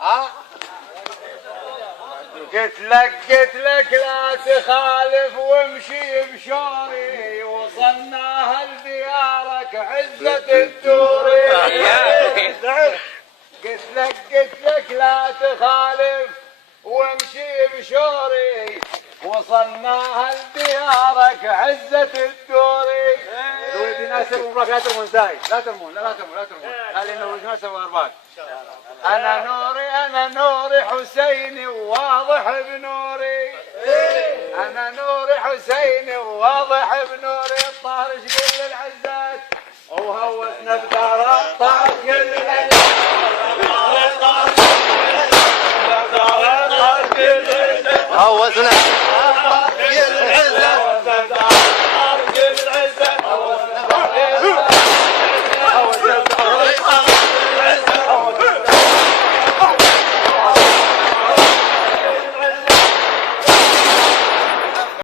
ها قلت لك لا تخالف وامشي بشوري، وصلناها لديارك عزة الدوري. قلت لك لا تخالف وامشي بشوري، وصلناها لديارك عزة الدوري. ولدي ناس يرمون، لا ترمون زايد، لا ترمون، لا ترمون، خلينا ولد ناس وارباك. أنا نوري حسيني وواضح بنوري، أنا نوري حسيني وواضح بنوري. الطارش كل العزات وهوسنا بدار الطارش كل العزات، هوسنا